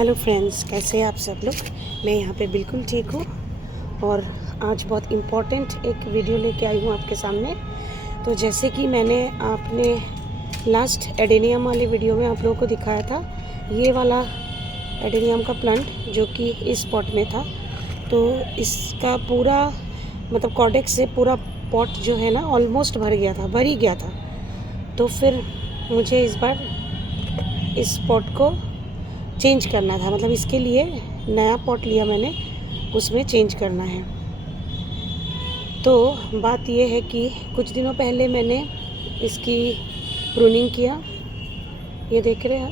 Hello friends, कैसे हैं आप सब लोग। मैं यहाँ पे बिल्कुल ठीक हूँ और आज बहुत इम्पोर्टेंट एक वीडियो लेके आई हूँ आपके सामने। तो जैसे कि मैंने आपने लास्ट एडेनियम वाले वीडियो में आप लोगों को दिखाया था, ये वाला एडेनियम का प्लांट जो कि इस पॉट में था, तो इसका पूरा मतलब कॉडेक्स से पूरा पॉट जो है ना ऑलमोस्ट भर ही गया था। तो फिर मुझे इस बार इस पॉट को चेंज करना था, मतलब इसके लिए नया पॉट लिया मैंने, उसमें चेंज करना है। तो बात ये है कि कुछ दिनों पहले मैंने इसकी प्रूनिंग किया, ये देख रहे हैं,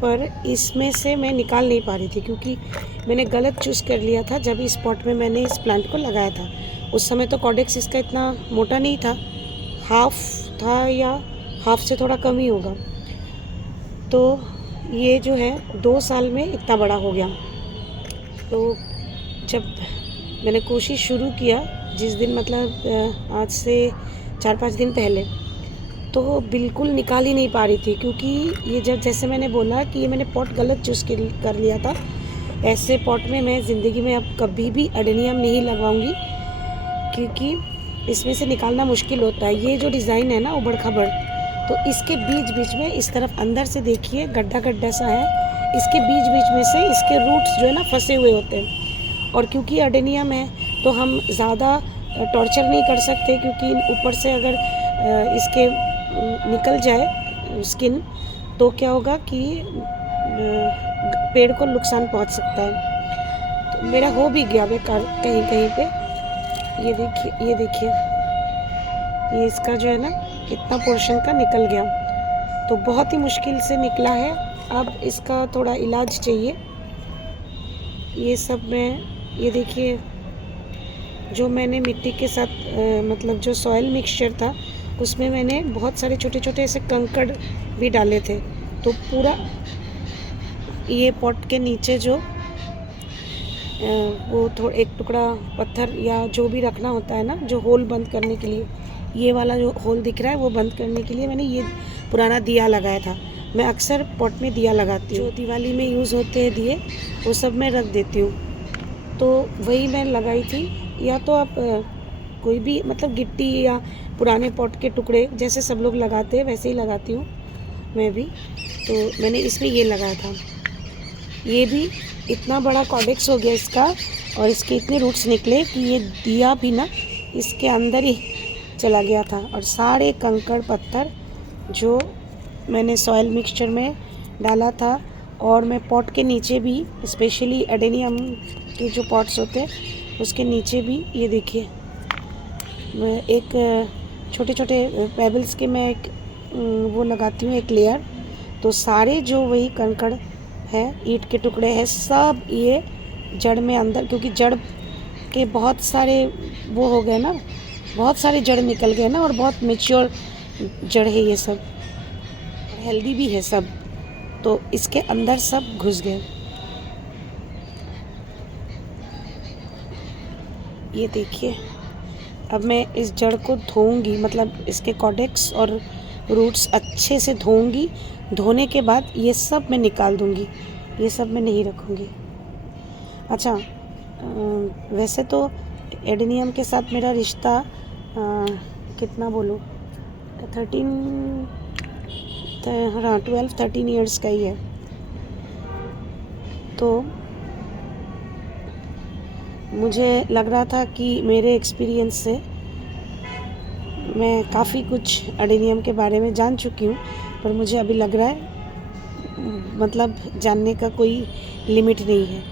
पर इसमें से मैं निकाल नहीं पा रही थी क्योंकि मैंने गलत चूज़ कर लिया था। जब इस पॉट में मैंने इस प्लांट को लगाया था उस समय तो कॉडेक्स इसका इतना मोटा नहीं था, हाफ था या हाफ से थोड़ा कम ही होगा। तो ये जो है 2 साल में इतना बड़ा हो गया। तो जब मैंने कोशिश शुरू किया, जिस दिन मतलब आज से 4-5 दिन पहले, तो बिल्कुल निकाल ही नहीं पा रही थी क्योंकि ये जैसे मैंने बोला कि ये मैंने पॉट गलत चूज़ कर लिया था। ऐसे पॉट में मैं ज़िंदगी में अब कभी भी एडेनियम नहीं लगवाऊंगी क्योंकि इसमें से निकालना मुश्किल होता है। ये जो डिज़ाइन है ना उबड़ खाबड़, तो इसके बीच बीच में इस तरफ अंदर से देखिए गड्ढा सा है, इसके बीच बीच में से इसके रूट्स जो है ना फंसे हुए होते हैं। और क्योंकि एडेनियम है तो हम ज़्यादा टॉर्चर नहीं कर सकते क्योंकि ऊपर से अगर इसके निकल जाए स्किन तो क्या होगा कि पेड़ को नुकसान पहुंच सकता है। तो मेरा हो भी गया बेकार कहीं कहीं पे। ये देखिए ये इसका जो है ना इतना पोर्शन का निकल गया, तो बहुत ही मुश्किल से निकला है। अब इसका थोड़ा इलाज चाहिए। ये सब मैं ये देखिए जो मैंने मिट्टी के साथ मतलब जो सॉइल मिक्सचर था उसमें मैंने बहुत सारे छोटे छोटे ऐसे कंकड़ भी डाले थे। तो पूरा ये पॉट के नीचे जो वो थोड़ा एक टुकड़ा पत्थर या जो भी रखना होता है ना, जो होल बंद करने के लिए, ये वाला जो होल दिख रहा है वो बंद करने के लिए मैंने ये पुराना दिया लगाया था। मैं अक्सर पॉट में दिया लगाती हूँ, जो दिवाली में यूज़ होते हैं दिए वो सब मैं रख देती हूँ, तो वही मैं लगाई थी। या तो आप कोई भी मतलब गिट्टी या पुराने पॉट के टुकड़े जैसे सब लोग लगाते हैं वैसे ही लगाती हूँ मैं भी। तो मैंने इसमें ये लगाया था। ये भी इतना बड़ा कॉडेक्स हो गया इसका और इसके इतने रूट्स निकले कि ये दिया भी ना इसके अंदर ही चला गया था। और सारे कंकड़ पत्थर जो मैंने सॉइल मिक्सचर में डाला था, और मैं पॉट के नीचे भी स्पेशली एडेनियम के जो पॉट्स होते हैं उसके नीचे भी ये देखिए मैं एक छोटे छोटे पेबल्स के मैं एक वो लगाती हूँ एक लेयर। तो सारे जो वही कंकड़ है, ईंट के टुकड़े हैं, सब ये जड़ में अंदर, क्योंकि जड़ के बहुत सारे वो हो गए ना, बहुत सारे जड़ निकल गए ना, और बहुत मैच्योर जड़ है ये सब, हेल्दी भी है सब, तो इसके अंदर सब घुस गए। ये देखिए अब मैं इस जड़ को धोऊंगी, मतलब इसके कॉडेक्स और रूट्स अच्छे से धोऊंगी। धोने के बाद ये सब मैं निकाल दूंगी, ये सब मैं नहीं रखूंगी। अच्छा, वैसे तो एडेनियम के साथ मेरा रिश्ता कितना बोलूँ, 12-13 ईयर्स का ही है। तो मुझे लग रहा था कि मेरे एक्सपीरियंस से मैं काफ़ी कुछ एडेनियम के बारे में जान चुकी हूँ, पर मुझे अभी लग रहा है मतलब जानने का कोई लिमिट नहीं है।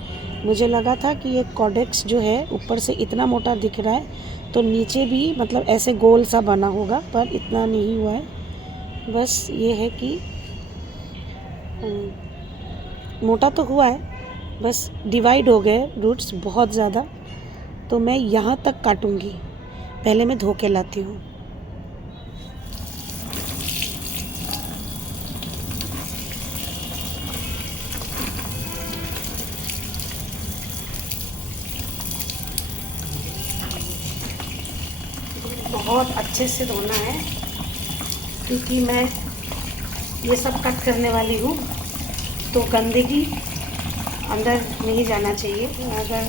मुझे लगा था कि ये कॉडेक्स जो है ऊपर से इतना मोटा दिख रहा है तो नीचे भी मतलब ऐसे गोल सा बना होगा, पर इतना नहीं हुआ है। बस ये है कि मोटा तो हुआ है, बस डिवाइड हो गए रूट्स बहुत ज़्यादा। तो मैं यहाँ तक काटूंगी, पहले मैं धो के लाती हूँ। बहुत अच्छे से धोना है क्योंकि मैं ये सब कट करने वाली हूँ, तो गंदगी अंदर नहीं जाना चाहिए। अगर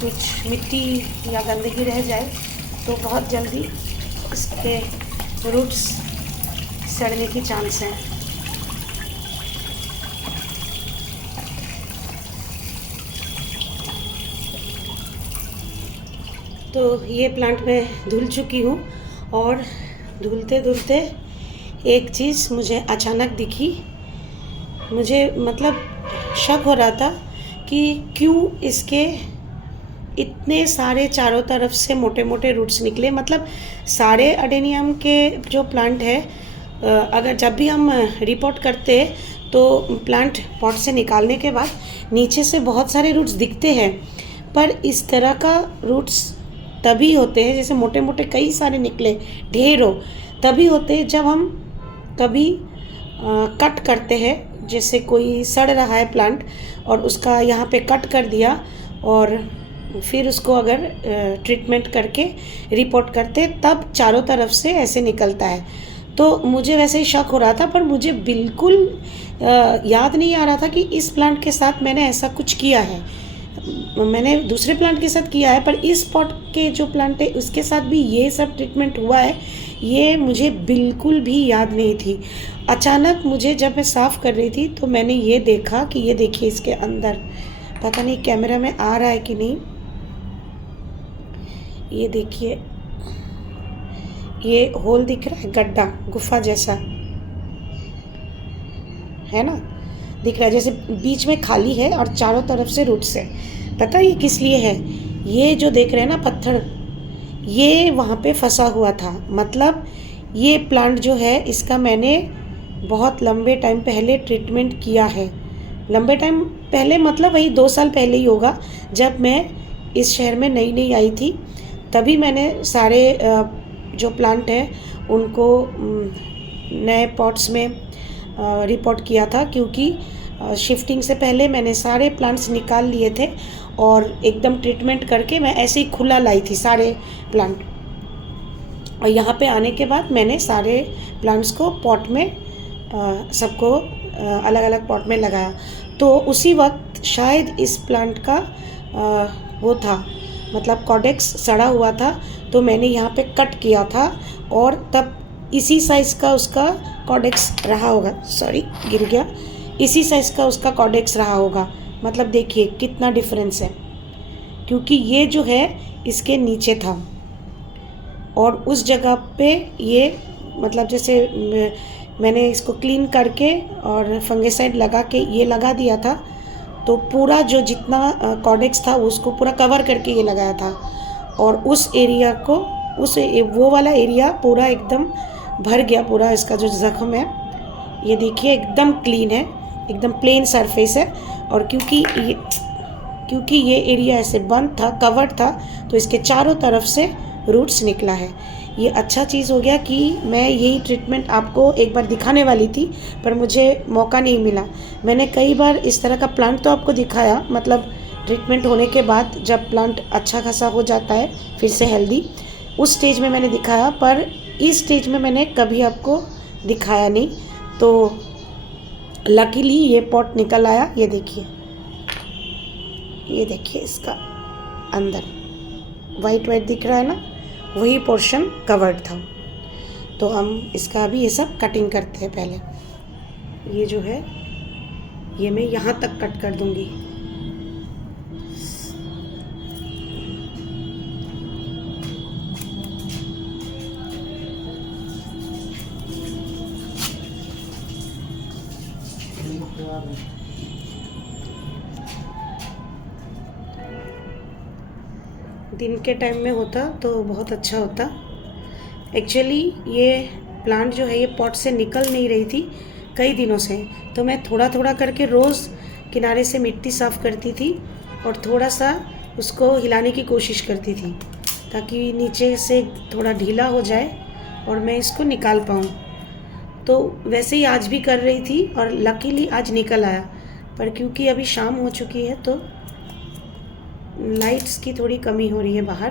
कुछ मिट्टी या गंदगी रह जाए तो बहुत जल्दी इसके रूट्स सड़ने की चांस है। तो ये प्लांट मैं धुल चुकी हूँ और धुलते धुलते एक चीज़ मुझे अचानक दिखी। मुझे मतलब शक हो रहा था कि क्यों इसके इतने सारे चारों तरफ से मोटे मोटे रूट्स निकले। मतलब सारे अडेनियम के जो प्लांट है, अगर जब भी हम रिपोर्ट करते हैं तो प्लांट पॉट से निकालने के बाद नीचे से बहुत सारे रूट्स दिखते हैं, पर इस तरह का रूट्स तभी होते हैं, जैसे मोटे मोटे कई सारे निकले ढेरों, तभी होते हैं जब हम कभी कट करते हैं। जैसे कोई सड़ रहा है प्लांट और उसका यहाँ पे कट कर दिया और फिर उसको अगर ट्रीटमेंट करके रिपोर्ट करते, तब चारों तरफ से ऐसे निकलता है। तो मुझे वैसे ही शक हो रहा था, पर मुझे बिल्कुल याद नहीं आ रहा था कि इस प्लांट के साथ मैंने ऐसा कुछ किया है। मैंने दूसरे प्लांट के साथ किया है, पर इस पॉट के जो प्लांट है उसके साथ भी ये सब ट्रीटमेंट हुआ है, ये मुझे बिल्कुल भी याद नहीं थी। अचानक मुझे जब मैं साफ़ कर रही थी तो मैंने ये देखा कि ये देखिए इसके अंदर, पता नहीं कैमरा में आ रहा है कि नहीं, ये देखिए ये होल दिख रहा है, गड्ढा गुफा जैसा है ना, दिख रहा है जैसे बीच में खाली है और चारों तरफ से रूट्स है। पता ये किस लिए है? ये जो देख रहे हैं ना पत्थर, ये वहाँ पे फंसा हुआ था। मतलब ये प्लांट जो है इसका मैंने बहुत लंबे टाइम पहले ट्रीटमेंट किया है। लंबे टाइम पहले मतलब वही 2 साल पहले ही होगा, जब मैं इस शहर में नई नई आई थी। तभी मैंने सारे जो प्लांट हैं उनको नए पॉट्स में रिपोर्ट किया था, क्योंकि शिफ्टिंग से पहले मैंने सारे प्लांट्स निकाल लिए थे और एकदम ट्रीटमेंट करके मैं ऐसे ही खुला लाई थी सारे प्लांट। और यहाँ पे आने के बाद मैंने सारे प्लांट्स को पॉट में सबको अलग अलग पॉट में लगाया। तो उसी वक्त शायद इस प्लांट का वो था, मतलब कॉडेक्स सड़ा हुआ था, तो मैंने यहाँ पे कट किया था और तब इसी साइज़ का उसका कॉडेक्स रहा होगा। सॉरी गिर गया। इसी साइज़ का उसका कॉडेक्स रहा होगा। मतलब देखिए कितना डिफरेंस है, क्योंकि ये जो है इसके नीचे था और उस जगह पे ये मतलब जैसे मैंने इसको क्लीन करके और फंगिसाइड लगा के ये लगा दिया था, तो पूरा जो जितना कॉडेक्स था उसको पूरा कवर करके ये लगाया था और उस एरिया को वो वाला एरिया पूरा एकदम भर गया। पूरा इसका जो ज़ख्म है ये देखिए एकदम क्लीन है, एकदम प्लेन सरफेस है। और क्योंकि ये एरिया ऐसे बंद था, कवर्ड था, तो इसके चारों तरफ से रूट्स निकला है। ये अच्छा चीज़ हो गया कि मैं यही ट्रीटमेंट आपको एक बार दिखाने वाली थी, पर मुझे मौका नहीं मिला। मैंने कई बार इस तरह का प्लांट तो आपको दिखाया, मतलब ट्रीटमेंट होने के बाद जब प्लांट अच्छा खासा हो जाता है फिर से हेल्दी, उस स्टेज में मैंने दिखाया, पर इस स्टेज में मैंने कभी आपको दिखाया नहीं। तो लकीली ये पॉट निकल आया। ये देखिए इसका अंदर वाइट दिख रहा है ना, वही पोर्शन कवर्ड था। तो हम इसका भी ये सब कटिंग करते हैं। पहले ये जो है ये मैं यहाँ तक कट कर दूँगी। दिन के टाइम में होता तो बहुत अच्छा होता। एक्चुअली ये प्लांट जो है ये पॉट से निकल नहीं रही थी कई दिनों से, तो मैं थोड़ा थोड़ा करके रोज़ किनारे से मिट्टी साफ़ करती थी और थोड़ा सा उसको हिलाने की कोशिश करती थी, ताकि नीचे से थोड़ा ढीला हो जाए और मैं इसको निकाल पाऊँ। तो वैसे ही आज भी कर रही थी और लकीली आज निकल आया, पर क्योंकि अभी शाम हो चुकी है तो लाइट्स की थोड़ी कमी हो रही है बाहर।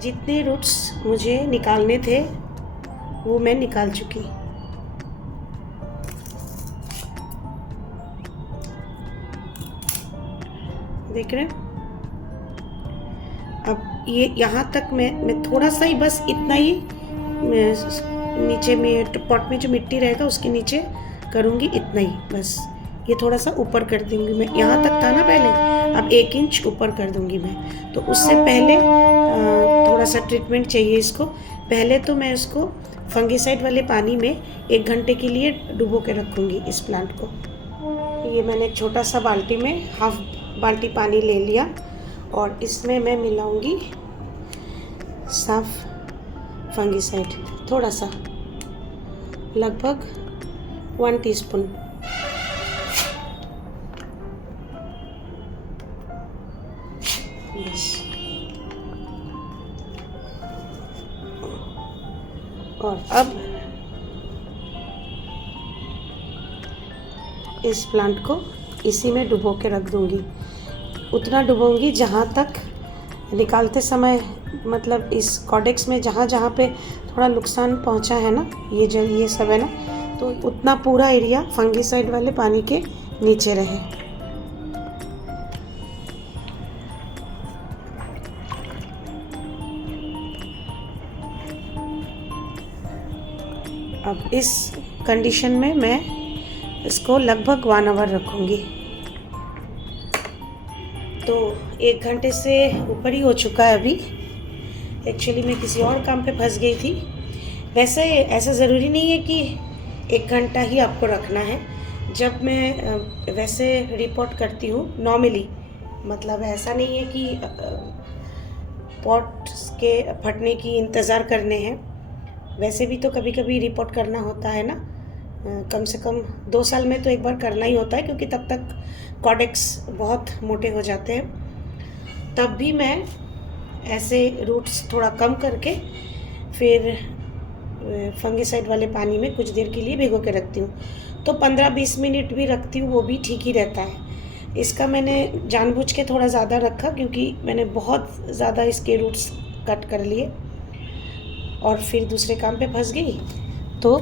जितने रूट्स मुझे निकालने थे वो मैं निकाल चुकी। देख रहे हैं? अब ये यहाँ तक मैं थोड़ा सा ही, बस इतना ही नीचे में पॉट में जो मिट्टी रहेगा उसके नीचे करूँगी, इतना ही बस। ये थोड़ा सा ऊपर कर दूँगी मैं, यहाँ तक था ना पहले, अब 1 इंच ऊपर कर दूँगी मैं। तो उससे पहले थोड़ा सा ट्रीटमेंट चाहिए इसको। पहले तो मैं इसको फंगीसाइड वाले पानी में 1 घंटे के लिए डुबो के रखूँगी इस प्लांट को। ये मैंने एक छोटा सा बाल्टी में हाफ बाल्टी पानी ले लिया और इसमें मैं मिलाऊंगी साफ फंगीसाइड, थोड़ा सा, लगभग 1 टीस्पून। बस। और अब इस प्लांट को इसी में डुबो के रख दूंगी। उतना डुबोंगी जहाँ तक निकालते समय, मतलब इस कॉडेक्स में जहाँ जहाँ पे थोड़ा नुकसान पहुँचा है ना, ये सब है ना, तो उतना पूरा एरिया फंगीसाइड वाले पानी के नीचे रहे। अब इस कंडीशन में मैं इसको लगभग 1 आवर रखूँगी। तो 1 घंटे से ऊपर ही हो चुका है अभी। एक्चुअली मैं किसी और काम पे फंस गई थी। वैसे ऐसा ज़रूरी नहीं है कि 1 घंटा ही आपको रखना है। जब मैं वैसे रिपोर्ट करती हूँ नॉर्मली, मतलब ऐसा नहीं है कि पॉट के फटने की इंतज़ार करने हैं। वैसे भी तो कभी कभी रिपोर्ट करना होता है ना, कम से कम 2 साल में तो एक बार करना ही होता है, क्योंकि तब तक कॉडेक्स बहुत मोटे हो जाते हैं। तब भी मैं ऐसे रूट्स थोड़ा कम करके फिर फंगीसाइड वाले पानी में कुछ देर के लिए भिगो के रखती हूँ। तो 15-20 मिनट भी रखती हूँ, वो भी ठीक ही रहता है। इसका मैंने जानबूझ के थोड़ा ज़्यादा रखा, क्योंकि मैंने बहुत ज़्यादा इसके रूट्स कट कर लिए और फिर दूसरे काम पे फंस गई, तो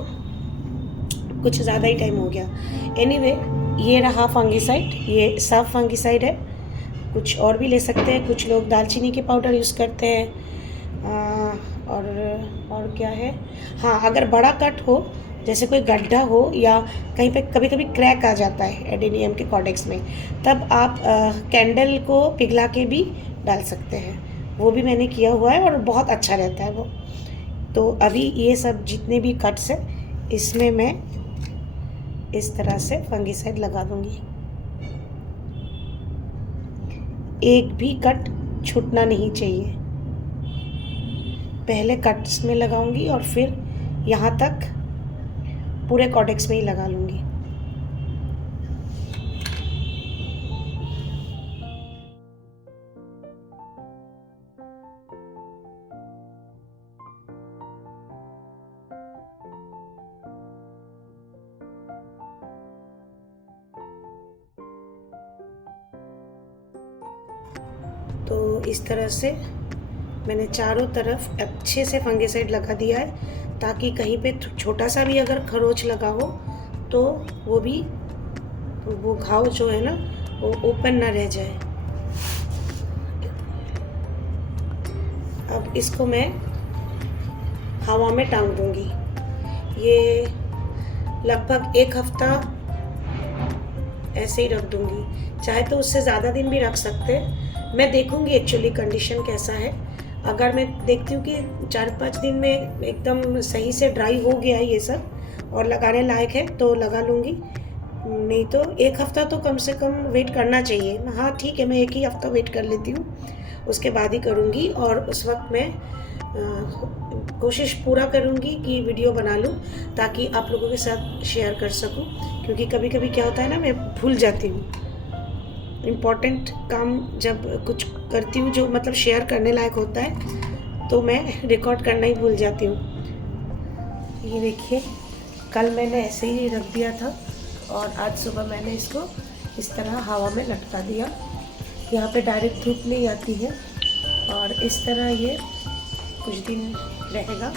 कुछ ज़्यादा ही टाइम हो गया। एनीवे, ये रहा फंगीसाइड, ये साफ फंगीसाइड है। कुछ और भी ले सकते हैं, कुछ लोग दालचीनी के पाउडर यूज़ करते हैं। और क्या है, हाँ, अगर बड़ा कट हो, जैसे कोई गड्ढा हो या कहीं पे कभी कभी क्रैक आ जाता है एडेनियम के कॉडेक्स में, तब आप कैंडल को पिघला के भी डाल सकते हैं। वो भी मैंने किया हुआ है और बहुत अच्छा रहता है वो। तो अभी ये सब जितने भी कट्स हैं, इसमें मैं इस तरह से फंगीसाइड लगा दूंगी। एक भी कट छूटना नहीं चाहिए। पहले कट्स में लगाऊंगी और फिर यहाँ तक पूरे कॉडेक्स में ही लगा लूँगी। तो इस तरह से मैंने चारों तरफ अच्छे से फंगीसाइड लगा दिया है, ताकि कहीं पे छोटा सा भी अगर खरोच लगा हो तो वो घाव जो है ना, वो ओपन ना रह जाए। अब इसको मैं हवा में टांग दूंगी। ये लगभग 1 हफ्ता ऐसे ही रख दूंगी, चाहे तो उससे ज़्यादा दिन भी रख सकते हैं। मैं देखूंगी एक्चुअली कंडीशन कैसा है। अगर मैं देखती हूँ कि 4-5 दिन में एकदम सही से ड्राई हो गया है ये सब और लगाने लायक है, तो लगा लूँगी। नहीं तो 1 हफ्ता तो कम से कम वेट करना चाहिए। हाँ ठीक है, मैं 1 ही हफ्ता वेट कर लेती हूँ, उसके बाद ही करूँगी। और उस वक्त मैं कोशिश पूरा करूँगी कि वीडियो बना लूँ, ताकि आप लोगों के साथ शेयर कर सकूँ। क्योंकि कभी कभी क्या होता है ना, मैं भूल जाती हूँ। इम्पॉर्टेंट काम जब कुछ करती हूँ जो मतलब शेयर करने लायक होता है, तो मैं रिकॉर्ड करना ही भूल जाती हूँ। ये देखिए, कल मैंने ऐसे ही रख दिया था और आज सुबह मैंने इसको इस तरह हवा में लटका दिया। यहाँ पे डायरेक्ट धूप नहीं आती है और इस तरह ये कुछ दिन रहेगा